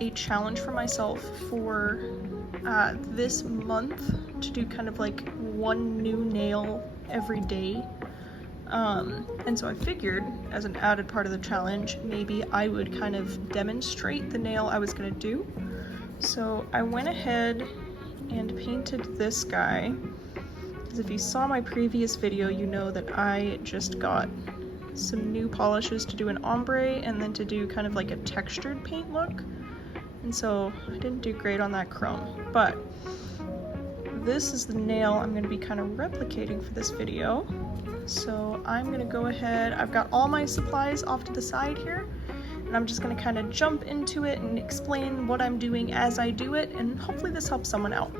a challenge for myself for this month to do kind of like one new nail every day. And so I figured, as an added part of the challenge, maybe I would kind of demonstrate the nail I was gonna do. So I went ahead and painted this guy, because if you saw my previous video, you know that I just got some new polishes to do an ombre and then to do kind of like a textured paint look. And so I didn't do great on that chrome, but this is the nail I'm going to be kind of replicating for this video. So I'm going to go ahead, I've got all my supplies off to the side here, and I'm just going to kind of jump into it and explain what I'm doing as I do it, and hopefully this helps someone out.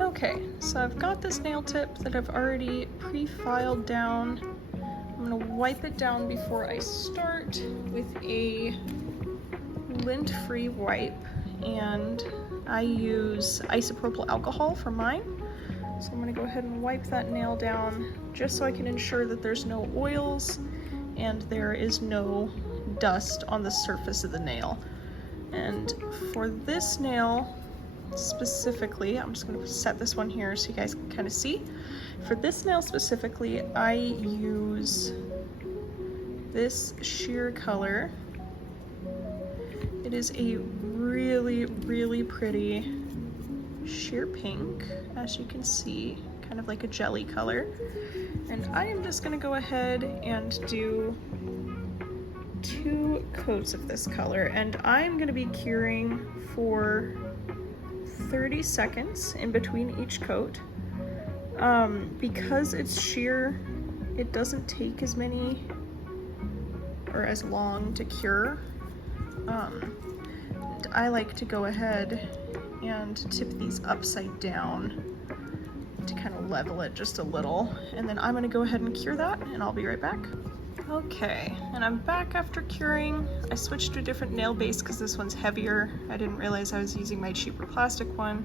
Okay, so I've got this nail tip that I've already pre-filed down. I'm going to wipe it down before I start with a lint-free wipe, and I use isopropyl alcohol for mine. So I'm going to go ahead and wipe that nail down just so I can ensure that there's no oils and there is no dust on the surface of the nail. And for this nail specifically, I'm just going to set this one here so you guys can kind of see. For this nail specifically, I use this sheer color. It is a really, really pretty sheer pink, as you can see, kind of like a jelly color. And I am just going to go ahead and do 2 coats of this color, and I'm going to be curing for 30 seconds in between each coat. Because it's sheer, it doesn't take as many or as long to cure. I like to go ahead and tip these upside down to kind of level it just a little, and then I'm going to go ahead and cure that, and I'll be right back. Okay, and I'm back after curing. I switched to a different nail base because this one's heavier. I didn't realize I was using my cheaper plastic one.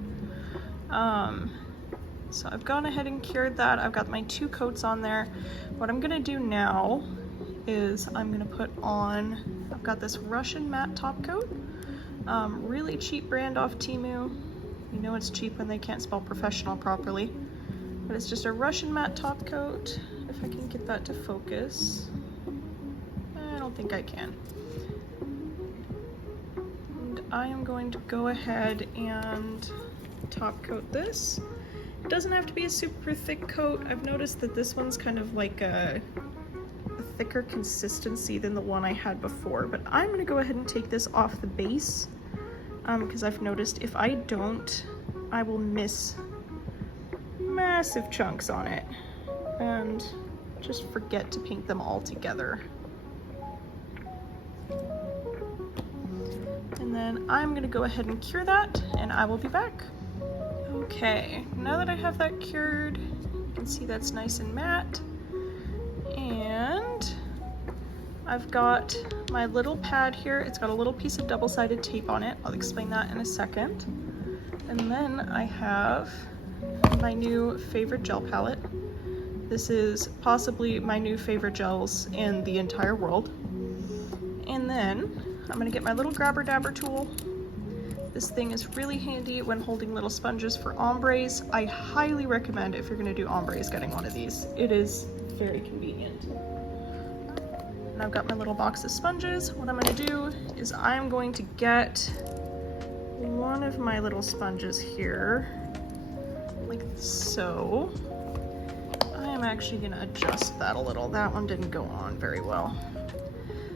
So I've gone ahead and cured that. I've got my 2 coats on there. What I'm gonna do now is I'm gonna put on, I've got this Russian matte top coat, really cheap brand off Temu. You know it's cheap when they can't spell professional properly. But it's just a Russian matte top coat. If I can get that to focus. I don't think I can. And I am going to go ahead and top coat this. It doesn't have to be a super thick coat. I've noticed that this one's kind of like a thicker consistency than the one I had before, but I'm going to go ahead and take this off the base because I've noticed if I don't, I will miss massive chunks on it and just forget to paint them all together. And then I'm going to go ahead and cure that, and I will be back. Okay, now that I have that cured, you can see that's nice and matte. And I've got my little pad here. It's got a little piece of double-sided tape on it. I'll explain that in a second. And then I have my new favorite gel palette. This is possibly my new favorite gels in the entire world. And then I'm gonna get my little grabber dabber tool. This thing is really handy when holding little sponges for ombres. I highly recommend, if you're gonna do ombres, getting one of these. It is very convenient. And I've got my little box of sponges. What I'm gonna do is I'm going to get one of my little sponges here, like so. I am actually gonna adjust that a little. That one didn't go on very well.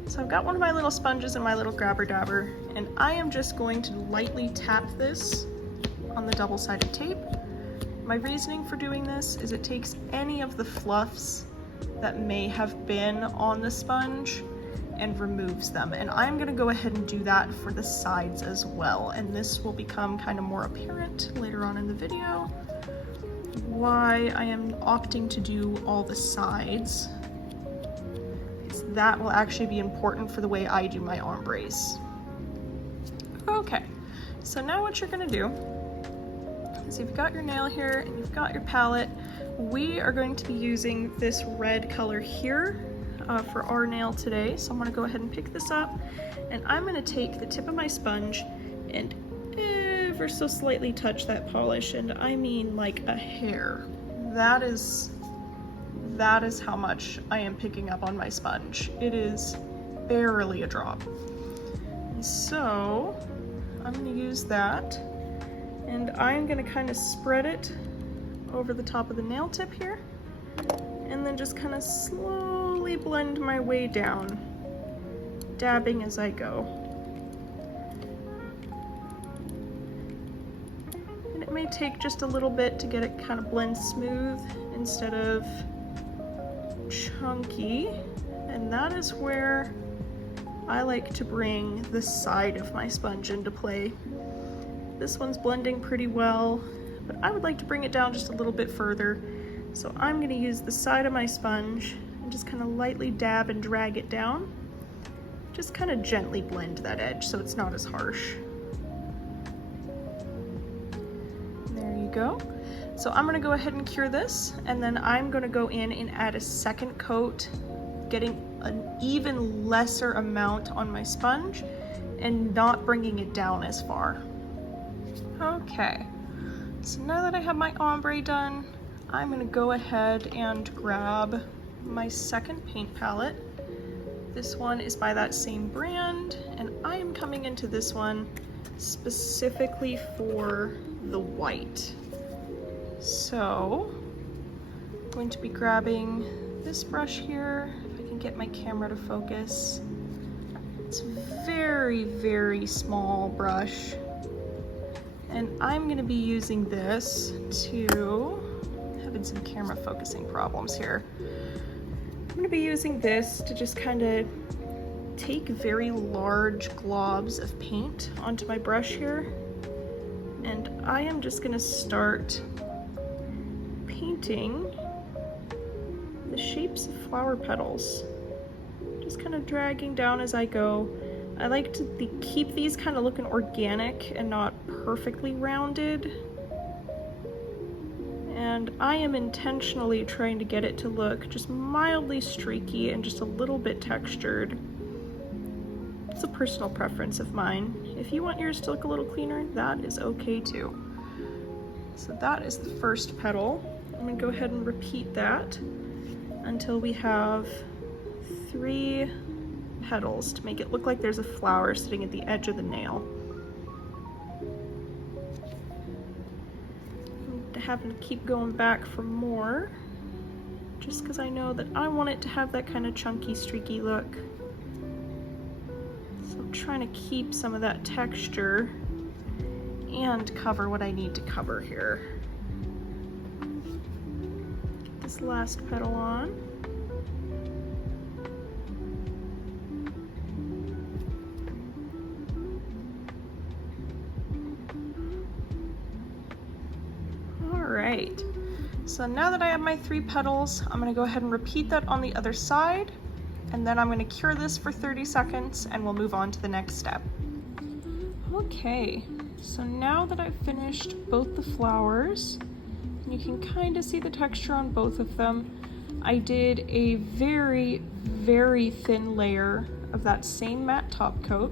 So I've got one of my little sponges and my little grabber dabber, and I am just going to lightly tap this on the double-sided tape. My reasoning for doing this is it takes any of the fluffs that may have been on the sponge and removes them. And I'm gonna go ahead and do that for the sides as well. And this will become kind of more apparent later on in the video, why I am opting to do all the sides. That will actually be important for the way I do my ombres. Okay, so now what you're gonna do is you've got your nail here and you've got your palette. We are going to be using this red color here. for our nail today. So I'm gonna go ahead and pick this up, and I'm gonna take the tip of my sponge and ever so slightly touch that polish, and I mean like a hair. That is how much I am picking up on my sponge. It is barely a drop. And so I'm gonna use that, and I'm gonna kind of spread it over the top of the nail tip here, and then just kind of slowly blend my way down, dabbing as I go. And it may take just a little bit to get it kind of blend smooth instead of chunky, and that is where I like to bring the side of my sponge into play. This one's blending pretty well, but I would like to bring it down just a little bit further. So I'm going to use the side of my sponge and just kind of lightly dab and drag it down. Just kind of gently blend that edge so it's not as harsh. There you go. So I'm gonna go ahead and cure this, and then I'm gonna go in and add a second coat, getting an even lesser amount on my sponge and not bringing it down as far. Okay, so now that I have my ombre done, I'm gonna go ahead and grab my second paint palette. This one is by that same brand, and I am coming into this one specifically for the white. So I'm going to be grabbing this brush here, if I can get my camera to focus. It's a very, very small brush. And I'm gonna be using this to, having some camera focusing problems here. I'm gonna be using this to just kind of take very large globs of paint onto my brush here. And I am just gonna start painting the shapes of flower petals, just kind of dragging down as I go. I like to keep these kind of looking organic and not perfectly rounded, and I am intentionally trying to get it to look just mildly streaky and just a little bit textured. It's a personal preference of mine. If you want yours to look a little cleaner, that is okay too. So that is the first petal. I'm gonna go ahead and repeat that until we have 3 petals to make it look like there's a flower sitting at the edge of the nail. I'm having to keep going back for more, just because I know that I want it to have that kind of chunky, streaky look. So I'm trying to keep some of that texture and cover what I need to cover here. Get this last petal on. Alright, so now that I have my 3 petals, I'm going to go ahead and repeat that on the other side, and then I'm going to cure this for 30 seconds and we'll move on to the next step. Okay, so now that I've finished both the flowers, you can kind of see the texture on both of them. I did a very, very thin layer of that same matte top coat.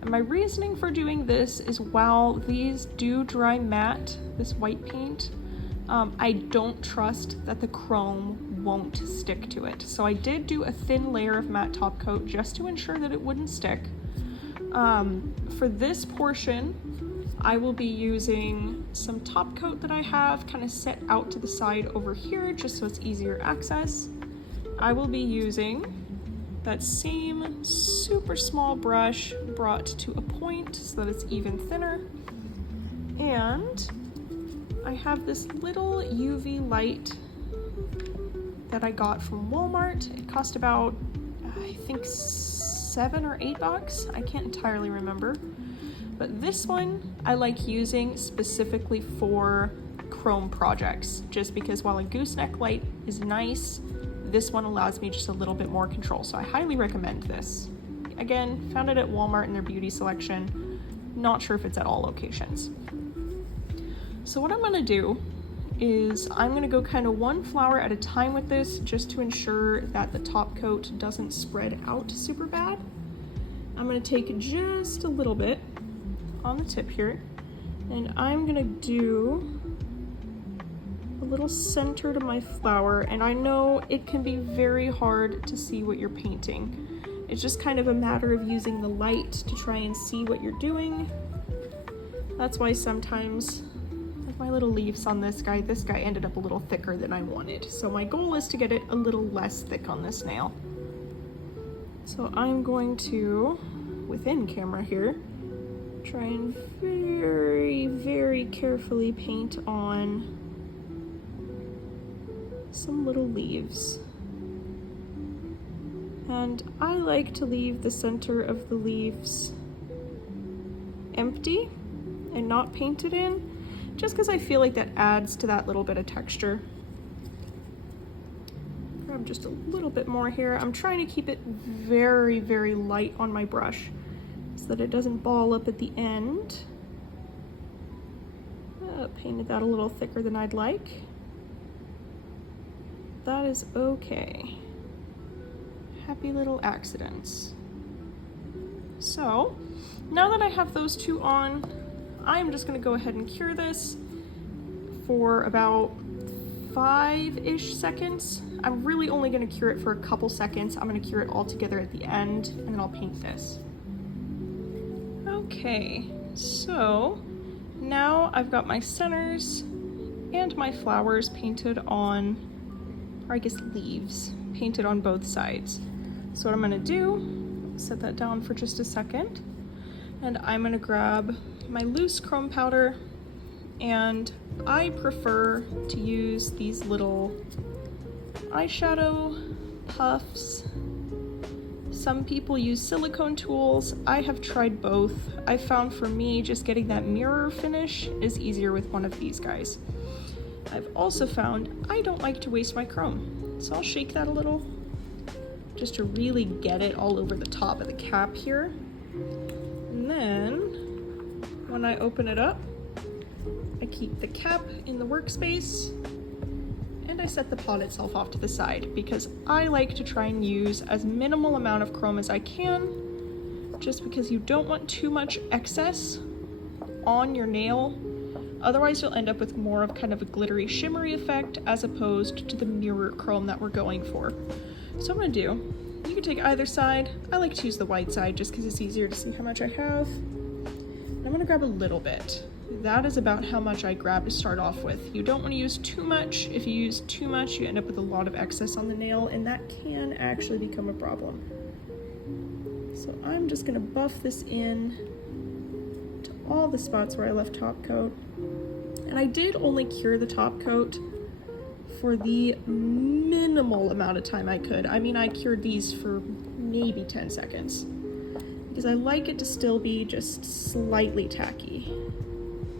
And my reasoning for doing this is while these do dry matte, this white paint, I don't trust that the chrome won't stick to it. So I did do a thin layer of matte top coat just to ensure that it wouldn't stick. For this portion, I will be using some top coat that I have kind of set out to the side over here just so it's easier access. I will be using that same super small brush brought to a point so that it's even thinner. And I have this little UV light that I got from Walmart. It cost about, I think, $7 or $8. I can't entirely remember. But this one I like using specifically for chrome projects, just because while a gooseneck light is nice, this one allows me just a little bit more control. So I highly recommend this. Again, found it at Walmart in their beauty section. Not sure if it's at all locations. So what I'm gonna do is I'm gonna go kind of one flower at a time with this just to ensure that the top coat doesn't spread out super bad. I'm gonna take just a little bit on the tip here, and I'm gonna do a little center to my flower, and I know it can be very hard to see what you're painting. It's just kind of a matter of using the light to try and see what you're doing. That's why sometimes with my little leaves on this guy ended up a little thicker than I wanted. So my goal is to get it a little less thick on this nail. So I'm going to, within camera here, try and very, very carefully paint on some little leaves. And I like to leave the center of the leaves empty and not painted in, just because I feel like that adds to that little bit of texture. Grab just a little bit more here. I'm trying to keep it very, very light on my brush so that it doesn't ball up at the end. Painted that a little thicker than I'd like. That is okay. Happy little accidents. So now that I have those two on, I'm just gonna go ahead and cure this for about 5-ish seconds. I'm really only gonna cure it for a couple seconds. I'm gonna cure it all together at the end, and then I'll paint this. Okay, so now I've got my centers and my flowers painted on, or I guess leaves, painted on both sides. So what I'm gonna do, set that down for just a second, and I'm gonna grab my loose chrome powder, and I prefer to use these little eyeshadow puffs. Some people use silicone tools. I have tried both. I found for me, just getting that mirror finish is easier with one of these guys. I've also found I don't like to waste my chrome, so I'll shake that a little just to really get it all over the top of the cap here. And then when I open it up, I keep the cap in the workspace and I set the pot itself off to the side because I like to try and use as minimal amount of chrome as I can, just because you don't want too much excess on your nail. Otherwise you'll end up with more of kind of a glittery shimmery effect as opposed to the mirror chrome that we're going for. So I'm gonna do, you can take either side. I like to use the white side just because it's easier to see how much I have. And I'm gonna grab a little bit. That is about how much I grab to start off with. You don't want to use too much. If you use too much, you end up with a lot of excess on the nail, and that can actually become a problem. So I'm just gonna buff this in to all the spots where I left top coat. And I did only cure the top coat for the minimal amount of time I could. I mean, I cured these for maybe 10 seconds because I like it to still be just slightly tacky.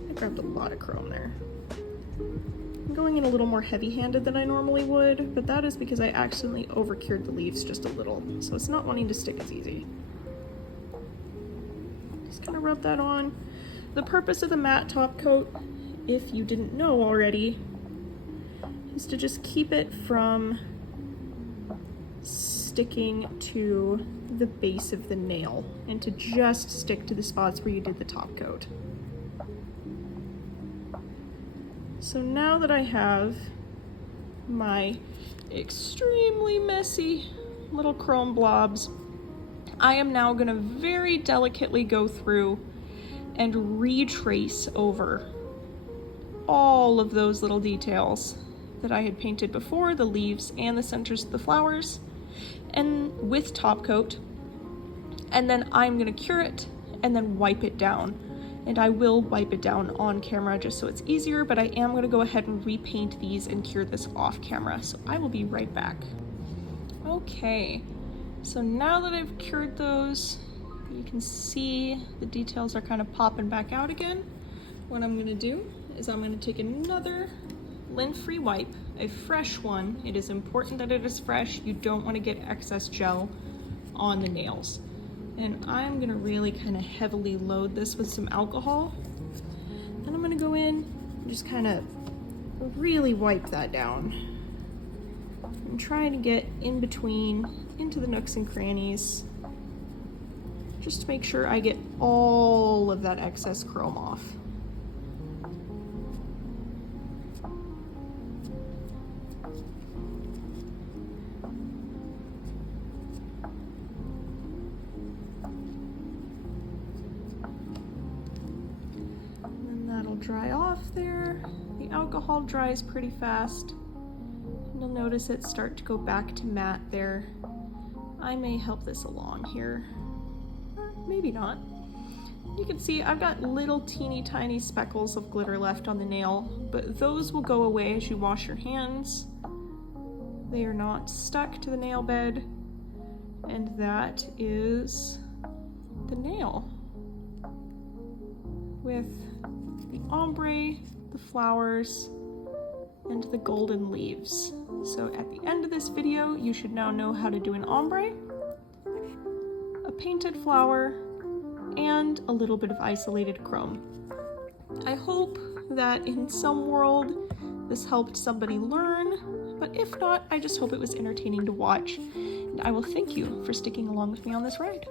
I grabbed a lot of chrome there. I'm going in a little more heavy-handed than I normally would, but that is because I accidentally over-cured the leaves just a little, so it's not wanting to stick as easy. Just gonna rub that on. The purpose of the matte top coat, if you didn't know already, is to just keep it from sticking to the base of the nail and to just stick to the spots where you did the top coat. So now that I have my extremely messy little chrome blobs, I am now gonna very delicately go through and retrace over all of those little details that I had painted before, the leaves and the centers of the flowers, and with top coat. And then I'm gonna cure it and then wipe it down. And I will wipe it down on camera just so it's easier, but I am gonna go ahead and repaint these and cure this off camera. So I will be right back. Okay, so now that I've cured those, you can see the details are kind of popping back out again. What I'm gonna do is I'm gonna take another lint-free wipe, a fresh one. It is important that it is fresh. You don't want to get excess gel on the nails. And I'm gonna really kind of heavily load this with some alcohol. And I'm gonna go in and just kind of really wipe that down. I'm trying to get in between, into the nooks and crannies, just to make sure I get all of that excess chrome off. Dry off there. The alcohol dries pretty fast. You'll notice it start to go back to matte there. I may help this along here, or maybe not. You can see I've got little teeny tiny speckles of glitter left on the nail, but those will go away as you wash your hands. They are not stuck to the nail bed, and that is the nail with the ombre, the flowers, and the golden leaves. So at the end of this video, you should now know how to do an ombre, a painted flower, and a little bit of isolated chrome. I hope that in some world this helped somebody learn, but if not, I just hope it was entertaining to watch, and I will thank you for sticking along with me on this ride.